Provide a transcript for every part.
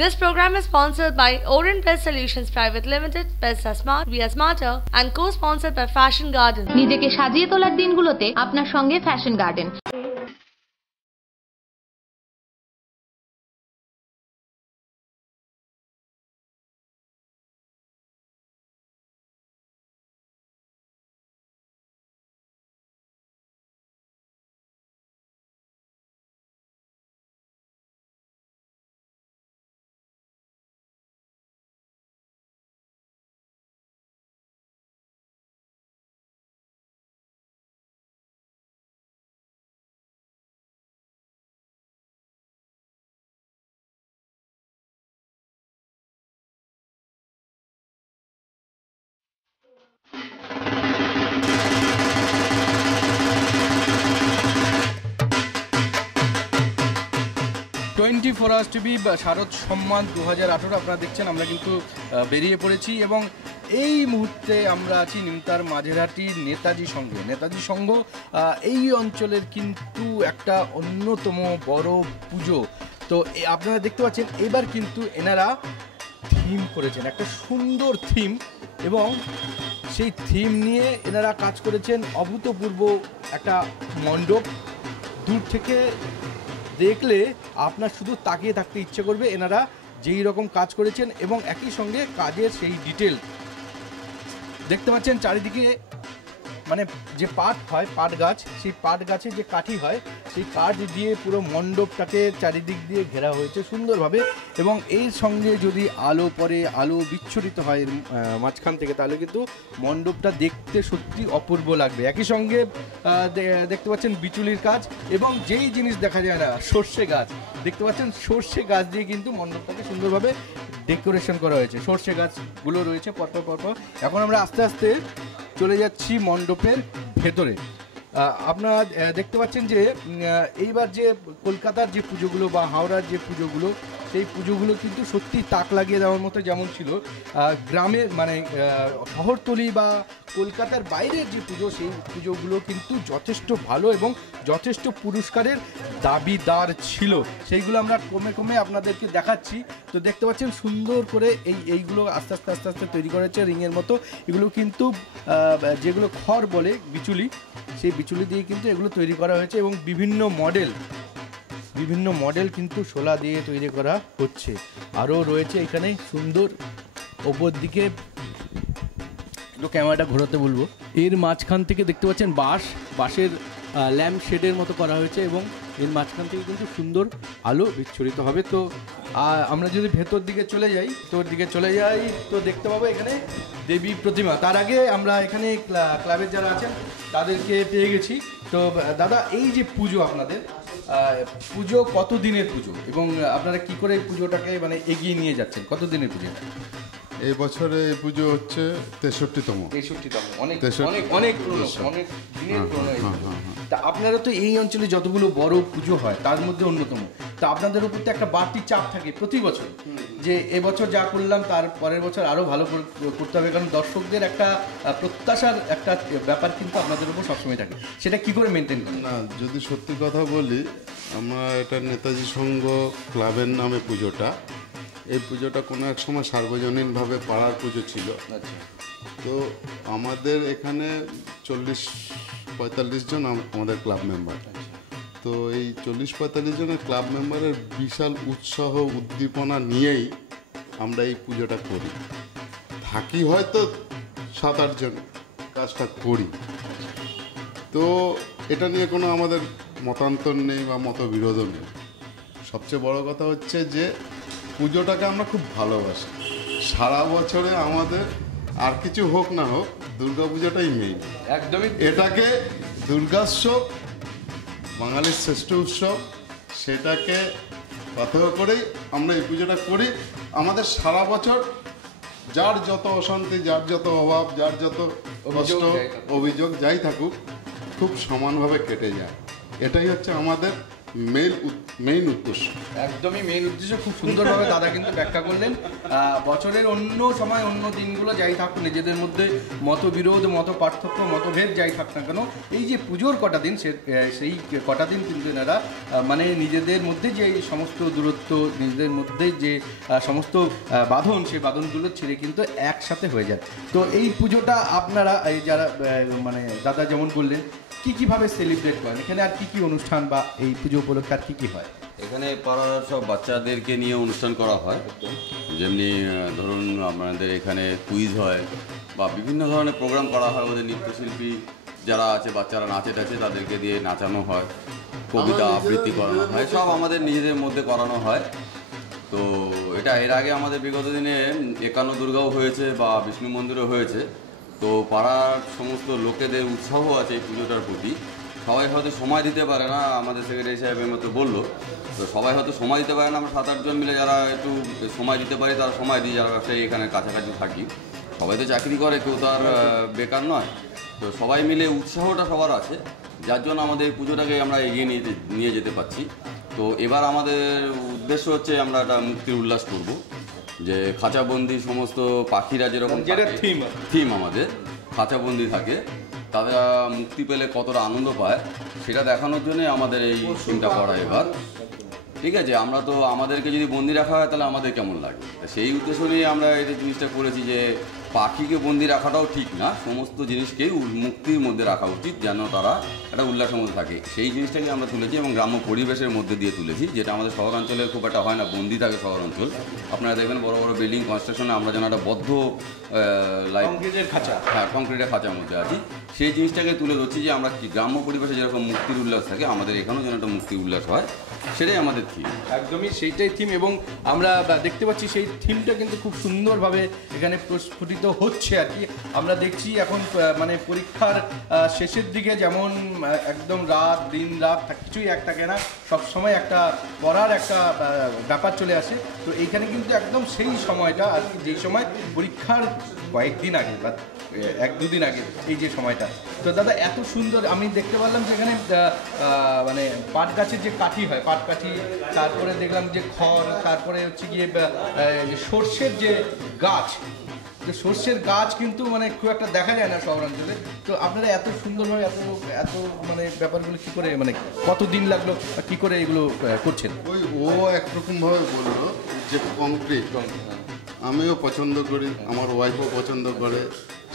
This program is sponsored by Orient Pest Solutions Private Limited, Pests are smart, we are smarter, and co-sponsored by Fashion Garden. নিজেকে সাজিয়ে তোলার দিনগুলোতে আপনার সঙ্গে fashion garden. Twenty four hours TV Sharad Samman 2018 আপনারা দেখছেন। আমরা কিন্তু বেরিয়ে পড়েছি এবং এই মুহূর্তে আমরা আছি নিমতার মাঝেরহাটি নেতাজি সংঘ। নেতাজি সংঘ এই অঞ্চলের কিন্তু একটা অন্যতম বড় পুজো। তো আপনারা দেখতে পাচ্ছেন এবার কিন্তু এনারা থিম করেছেন, একটা সুন্দর থিম, এবং সেই থিম নিয়ে এনারা কাজ করেছেন। অভূতপূর্ব একটা মণ্ডপ, দূর থেকে দেখলে আপনার শুধু তাকিয়ে থাকতে ইচ্ছে করবে। এনারা যেই রকম কাজ করেছেন এবং একই সঙ্গে কাজের সেই ডিটেল দেখতে পাচ্ছেন চারিদিকে, মানে যে পাট হয়, পাট গাছ, সেই পাট গাছের যে কাঠি হয়, সেই কাঠ দিয়ে পুরো মণ্ডপটাকে চারিদিক দিয়ে ঘেরা হয়েছে সুন্দরভাবে। এবং এর সঙ্গে যদি আলো পড়ে, আলো বিচ্ছুরিত হয় মাঝখান থেকে, তাহলে কিন্তু মণ্ডপটা দেখতে সত্যি অপূর্ব লাগবে। একই সঙ্গে দেখতে পাচ্ছেন বিচুলির কাজ, এবং যেই জিনিস দেখা যায় না, সর্ষে গাছ দেখতে পাচ্ছেন। সর্ষে গাছ দিয়ে কিন্তু মণ্ডপটাকে সুন্দরভাবে ডেকোরেশন করা হয়েছে। সর্ষে গাছগুলো রয়েছে পরপর পরপর। এখন আমরা আস্তে আস্তে চলে যাচ্ছি মণ্ডপের ভেতরে। আপনারা দেখতে পাচ্ছেন যে এইবার যে কলকাতার যে পুজোগুলো বা হাওড়ার যে পুজোগুলো, সেই পুজোগুলো কিন্তু সত্যি তাক লাগিয়ে দেওয়ার মতো যেমন ছিল। গ্রামের মানে শহরতলি বা কলকাতার বাইরের যে পুজো, সেই পুজোগুলো কিন্তু যথেষ্ট ভালো এবং যথেষ্ট পুরস্কারের দাবিদার ছিল। সেইগুলো আমরা কমে কমে আপনাদেরকে দেখাচ্ছি। তো দেখতে পাচ্ছেন সুন্দর করে এইগুলো আস্তে আস্তে আস্তে আস্তে তৈরি করেছে রিংয়ের মতো। এগুলো কিন্তু যেগুলো খড় বলে, বিচুলি, সেই বিচুলি দিয়ে কিন্তু এগুলো তৈরি করা হয়েছে। এবং বিভিন্ন মডেল কিন্তু শোলা দিয়ে তৈরি করা হচ্ছে। আরও রয়েছে এখানে সুন্দর, ওপর দিকে একটু ক্যামেরাটা ঘোরাতে বলবো। এর মাঝখান থেকে দেখতে পাচ্ছেন বাঁশের ল্যাম্প শেডের মতো করা হয়েছে, এবং এর মাঝখান থেকে কিন্তু সুন্দর আলো বিচ্ছুরিত হবে। তো আমরা যদি ভেতর দিকে চলে যাই, তো দেখতে পাবো এখানে দেবী প্রতিমা। তার আগে আমরা এখানে ক্লাবের যারা আছেন তাদেরকে পেয়ে গেছি। তো দাদা, এই যে পুজো আপনাদের, পুজো কত দিনের পুজো, এবং আপনারা কি করে পুজোটাকে মানে এগিয়ে নিয়ে যাচ্ছেন? কত দিনের পুজো? এই বছরে এই পুজো হচ্ছে 63তম। অনেক দিনের পুরনো। তা আপনারা তো এই অঞ্চলে যতগুলো বড় পুজো হয় তার মধ্যে অন্যতম। তা আপনাদের উপর তো একটা বাড়তি চাপ থাকে প্রতি বছর, যে এবছর যা করলাম তার পরের বছর আরও ভালো করতে হবে, কারণ দর্শকদের একটা প্রত্যাশার একটা ব্যাপার কিন্তু আপনাদের উপর সবসময় থাকে। সেটা কি করে মেনটেন করেন? না, যদি সত্যি কথা বলি, আমরা এটা নেতাজি সংঘ ক্লাবের নামে পুজোটা, এই পুজোটা কোনো এক সময় সার্বজনীনভাবে পাড়ার পুজো ছিল। আচ্ছা। তো আমাদের এখানে 40-45 জন আমাদের ক্লাব মেম্বার। তো এই 40-45 জনের ক্লাব মেম্বারের বিশাল উৎসাহ উদ্দীপনা নিয়েই আমরা এই পুজোটা করি। থাকি হয়তো 7-8 জন, কাজটা করি। তো এটা নিয়ে কোনো আমাদের মতান্তর নেই বা মতবিরোধও নেই। সবচেয়ে বড় কথা হচ্ছে যে পুজোটাকে আমরা খুব ভালোবাসি। সারা বছরে আমাদের আর কিছু হোক না হোক, দুর্গা পুজোটাই মেইন। একদমই। এটাকে দুর্গোৎসব, বাঙালির শ্রেষ্ঠ উৎসব, সেটাকে পাথেয় করেই আমরা এই পুজোটা করি। আমাদের সারা বছর যার যত অশান্তি, যার যত অভাব, যার যত কষ্ট, অভিযোগ যাই থাকুক, খুব সমানভাবে কেটে যায়। এটাই হচ্ছে আমাদের মেইন উদ্দেশ্য। একদমই মেইন উদ্দেশ্য খুব সুন্দরভাবে দাদা কিন্তু ব্যাখ্যা করলেন। বছরের অন্য সময় অন্য দিনগুলো যাই থাকুক, নিজেদের মধ্যে মতবিরোধ, মত পার্থক্য, মতভেদ যাই থাক না কেন, এই যে পুজোর কটা দিন সেই কটা দিন কিন্তু এনারা মানে নিজেদের মধ্যে যে সমস্ত দূরত্ব, নিজেদের মধ্যে যে সমস্ত বাঁধন, সেই বাঁধনগুলো ছেড়ে কিন্তু একসাথে হয়ে যায়। তো এই পুজোটা আপনারা এই যারা মানে দাদা যেমন বললেন কীভাবে সেলিব্রেট করেন, এখানে আর কি অনুষ্ঠান বা এই পুজো উপলক্ষে আর কি হয়? এখানে পাড়ার সব বাচ্চাদেরকে নিয়ে অনুষ্ঠান করা হয়, যেমনি ধরুন আমাদের এখানে কুইজ হয় বা বিভিন্ন ধরনের প্রোগ্রাম করা হয়। ওদের নৃত্যশিল্পী যারা আছে, বাচ্চারা নাচে টাচে, তাদেরকে দিয়ে নাচানো হয়, কবিতা আবৃত্তি করানো হয়, সব আমাদের নিজেদের মধ্যে করানো হয়। তো এটা এর আগে আমাদের বিগত দিনে একান্ন দুর্গাও হয়েছে বা বিষ্ণু মন্দিরও হয়েছে। তো পাড়ার সমস্ত লোকেদের উৎসাহ আছে এই পুজোটার প্রতি। সবাই হয়তো সময় দিতে পারে না, আমাদের সেক্রেটারি সাহেবের মতো বললো, তো সবাই হয়তো সময় দিতে পারে না। আমরা 7-8 জন মিলে যারা একটু সময় দিতে পারি তারা সময় দিই, যারা ব্যবসায়ী এখানে কাছাকাছি থাকি। সবাই তো চাকরি করে, কেউ তো আর বেকার নয়। তো সবাই মিলে উৎসাহটা সবার আছে, যার জন্য আমাদের এই পুজোটাকে আমরা এগিয়ে নিয়ে যেতে পারছি। তো এবার আমাদের উদ্দেশ্য হচ্ছে আমরা একটা মুক্তির উল্লাস করব, যে খাঁচাবন্দি সমস্ত পাখিরা যেরকম থিম আমাদের খাঁচাবন্দি থাকে, তারা মুক্তি পেলে কতটা আনন্দ পায় সেটা দেখানোর জন্যই আমাদের এই থিমটা করা এবার। ঠিক আছে, আমরা তো আমাদেরকে যদি বন্দি রাখা হয় তাহলে আমাদের কেমন লাগে, সেই উদ্দেশ্য নিয়ে আমরা এই জিনিসটা করেছি যে পাখিকে বন্দি রাখাটাও ঠিক না, সমস্ত জিনিসকেই মুক্তির মধ্যে রাখা উচিত, যেন তারা একটা উল্লাসের মধ্যে থাকে। সেই জিনিসটাকে আমরা তুলেছি এবং গ্রাম্য পরিবেশের মধ্যে দিয়ে তুলেছি, যেটা আমাদের শহরাঞ্চলে খুব একটা হয় না, বন্দি থাকে শহরাঞ্চল। আপনারা দেখবেন বড় বড় বিল্ডিং কনস্ট্রাকশনে আমরা যেন একটা বদ্ধ কংক্রিটের খাঁচার মধ্যে আছি। সেই জিনিসটাকে তুলে ধরছি যে আমরা গ্রাম্য পরিবেশে যেরকম মুক্তির উল্লাস থাকে, আমাদের এখানেও যেন একটা মুক্তির উল্লাস হয়, সেটাই আমাদের থিম। একদমই সেইটাই থিম, এবং আমরা দেখতে পাচ্ছি সেই থিমটা কিন্তু খুব সুন্দরভাবে এখানে প্রস্ফুটিত হচ্ছে আর কি। আমরা দেখছি এখন মানে পরীক্ষার শেষের দিকে যেমন একদম দিন রাত কিছুই এক থাকে না, সবসময় একটা পড়ার একটা ব্যাপার চলে আসে। তো এইখানে কিন্তু একদম সেই সময়টা আর কি, যেই সময় পরীক্ষার কয়েকদিন আগে বা 1-2 দিন আগে এই যে সময়টা। তো দাদা এত সুন্দর আমি দেখতে পারলাম যে এখানে মানে পাট গাছের যে কাঠি হয়, পাট কাঠি, তারপরে দেখলাম যে খড়, তারপরে হচ্ছে গিয়ে সর্ষের যে গাছ, সর্ষের গাছ কিন্তু মানে খুব একটা দেখা যায় না শহরাঞ্চলে। তো আপনারা এত সুন্দরভাবে এত মানে ব্যাপারগুলো কী করে, মানে কতদিন লাগলো, কী করে এগুলো করছেন? ও একরকমভাবে বললো যে কংক্রিট আমিও পছন্দ করি, আমার ওয়াইফও পছন্দ করে,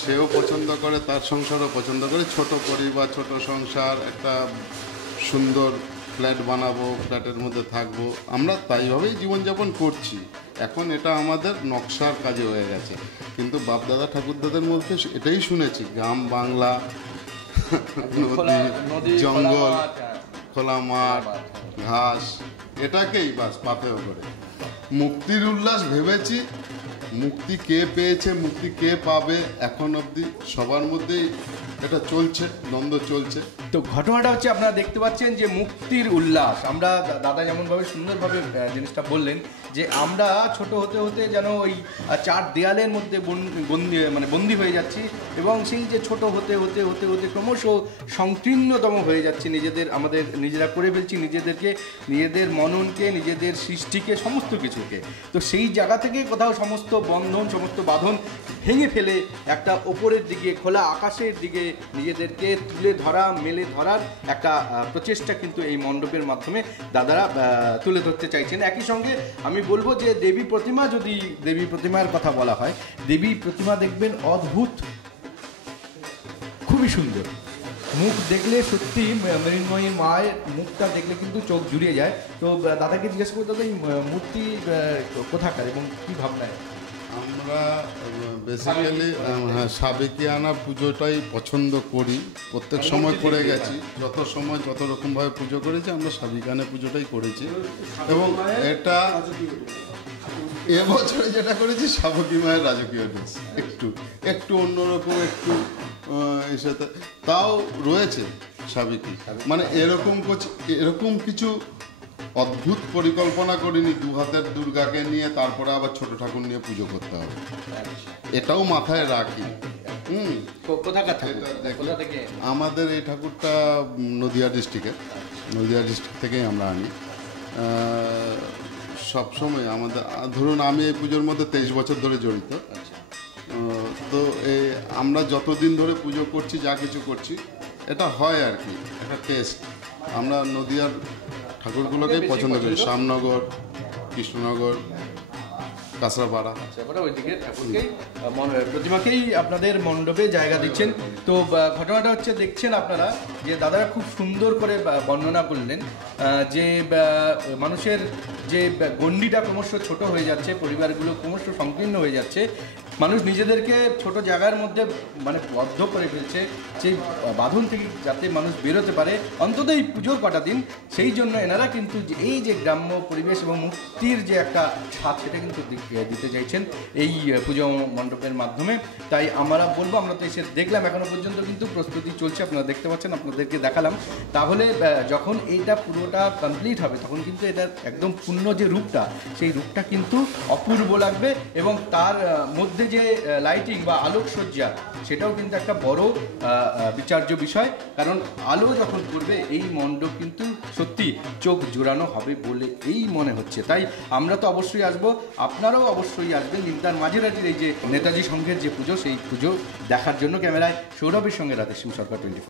সেও পছন্দ করে, তার সংসারও পছন্দ করে। ছোট পরিবার, ছোট সংসার, একটা সুন্দর ফ্ল্যাট বানাবো, ফ্ল্যাটের মধ্যে থাকবো, আমরা তাইভাবেই জীবনযাপন করছি। এখন এটা আমাদের নকশার কাজে হয়ে গেছে, কিন্তু বাপদাদা ঠাকুরদাদের মধ্যে এটাই শুনেছি, গ্রাম বাংলা, নদী, জঙ্গল, খোলা মাঠ, ঘাস, এটাকেই বাস পাথেয় করে মুক্তির উল্লাস ভেবেছি। মুক্তি কে পেয়েছে, মুক্তি কে পাবে, এখন অবধি সবার মধ্যেই এটা চলছে, দ্বন্দ্ব চলছে। তো ঘটনাটা হচ্ছে আপনারা দেখতে পাচ্ছেন যে মুক্তির উল্লাস, আমরা দাদা যেমনভাবে সুন্দরভাবে জিনিসটা বললেন যে আমরা ছোট হতে হতে যেন ওই 4 দেয়ালের মধ্যে বন্দি হয়ে যাচ্ছি, এবং সেই যে ছোট হতে হতে হতে হতে ক্রমশ সংকীর্ণতম হয়ে যাচ্ছি, নিজেরা করে ফেলছি নিজেদেরকে, নিজেদের মননকে, নিজেদের সৃষ্টিকে, সমস্ত কিছুকে। তো সেই জায়গা থেকে কোথাও সমস্ত বন্ধন, সমস্ত বাঁধন ভেঙে ফেলে একটা ওপরের দিকে, খোলা আকাশের দিকে নিজেদেরকে মেলে ধরার একটা প্রচেষ্টা কিন্তু এই মণ্ডপের মাধ্যমে দাদারা তুলে ধরতে চাইছেন। একই সঙ্গে আমি বলবো যে দেবী প্রতিমার কথা বলা হয়, দেবী প্রতিমা দেখবেন অদ্ভুত, খুবই সুন্দর, মুখ দেখলে সত্যি মৃন্ময়ী মায়ের মুখটা দেখলে কিন্তু চোখ জুড়িয়ে যায়। তো দাদাকে জিজ্ঞেস করতে দাদা, এই মূর্তি কোথাকার এবং কী ভাবনায়? আমরা বেসিক্যালি সাবেকিয়ানা পুজোটাই পছন্দ করি, প্রত্যেক সময় করে গেছি, যত সময় যত রকমভাবে পুজো করেছি আমরা সাবেকিয়ানা পুজোটাই করেছি। এবং এটা এবছরে যেটা করেছি সাবেকি মায়ের রাজকীয় ড্রেস, একটু অন্যরকম, একটু এর সাথে তাও রয়েছে সাবেকি, মানে এরকম কিছু অদ্ভুত পরিকল্পনা করিনি। 2 হাতের দুর্গাকে নিয়ে তারপরে আবার ছোট ঠাকুর নিয়ে পুজো করতে হবে, এটাও মাথায় রাখি। কোথাকার ঠাকুর? আমাদের এই ঠাকুরটা নদিয়া ডিস্ট্রিক্টের, নদিয়া ডিস্ট্রিক্ট থেকেই আমরা আনি। সবসময় আমাদের ধরুন আমি এই পুজোর মধ্যে 23 বছর ধরে জড়িত। তো আমরা যতদিন ধরে পুজো করছি, যা কিছু করছি, এটা হয় আর কি, একটা টেস্ট। আমরা নদিয়ার ঠাকুরগুলোকেই পছন্দ করি, শ্যামনগর, কৃষ্ণনগর, কাঁচরাপাড়া। ওইদিকে ঠাকুরকেই প্রতিমাকেই আপনাদের মণ্ডপে জায়গা দিচ্ছেন। তো ঘটনাটা হচ্ছে, দেখছেন আপনারা যে দাদারা খুব সুন্দর করে বর্ণনা করলেন যে মানুষের যে গণ্ডিটা ক্রমশ ছোট হয়ে যাচ্ছে, পরিবারগুলো ক্রমশ সংকীর্ণ হয়ে যাচ্ছে, মানুষ নিজেদেরকে ছোট জায়গার মধ্যে মানে বদ্ধ করে ফেলছে, সেই বাঁধন থেকে যাতে মানুষ বেরোতে পারে অন্তত এই পুজোর কটা দিন, সেই জন্য এনারা কিন্তু এই যে গ্রাম্য পরিবেশ এবং মুক্তির যে একটা স্বাদ, সেটা কিন্তু দিতে চাইছেন এই পুজো মণ্ডপের মাধ্যমে। তাই আমরা বলবো, আমরা তো এসে দেখলাম, এখনো পর্যন্ত কিন্তু প্রস্তুতি চলছে, আপনারা দেখতে পাচ্ছেন, আপনাদেরকে দেখালাম। তাহলে যখন এইটা পুরোটা কমপ্লিট হবে, তখন কিন্তু এটার একদম পূর্ণ যে রূপটা, সেই রূপটা কিন্তু অপূর্ব লাগবে। এবং তার মধ্যে যে লাইটিং বা আলোকসজ্জা, সেটাও কিন্তু একটা বড় বিচার্য বিষয়। কারণ আলো যখন পড়বে, এই মণ্ডপ কিন্তু সত্যি চোখ জোড়ানো হবে বলে এই মনে হচ্ছে। তাই আমরা তো অবশ্যই আসবো, আপনারাও অবশ্যই আসবেন নিমতার মাঝেরহাটির এই যে নেতাজি সংঘের যে পুজো, সেই পুজো দেখার জন্য। ক্যামেরায় সৌরভের সঙ্গে রাধেশ্যাম সরকার, 24।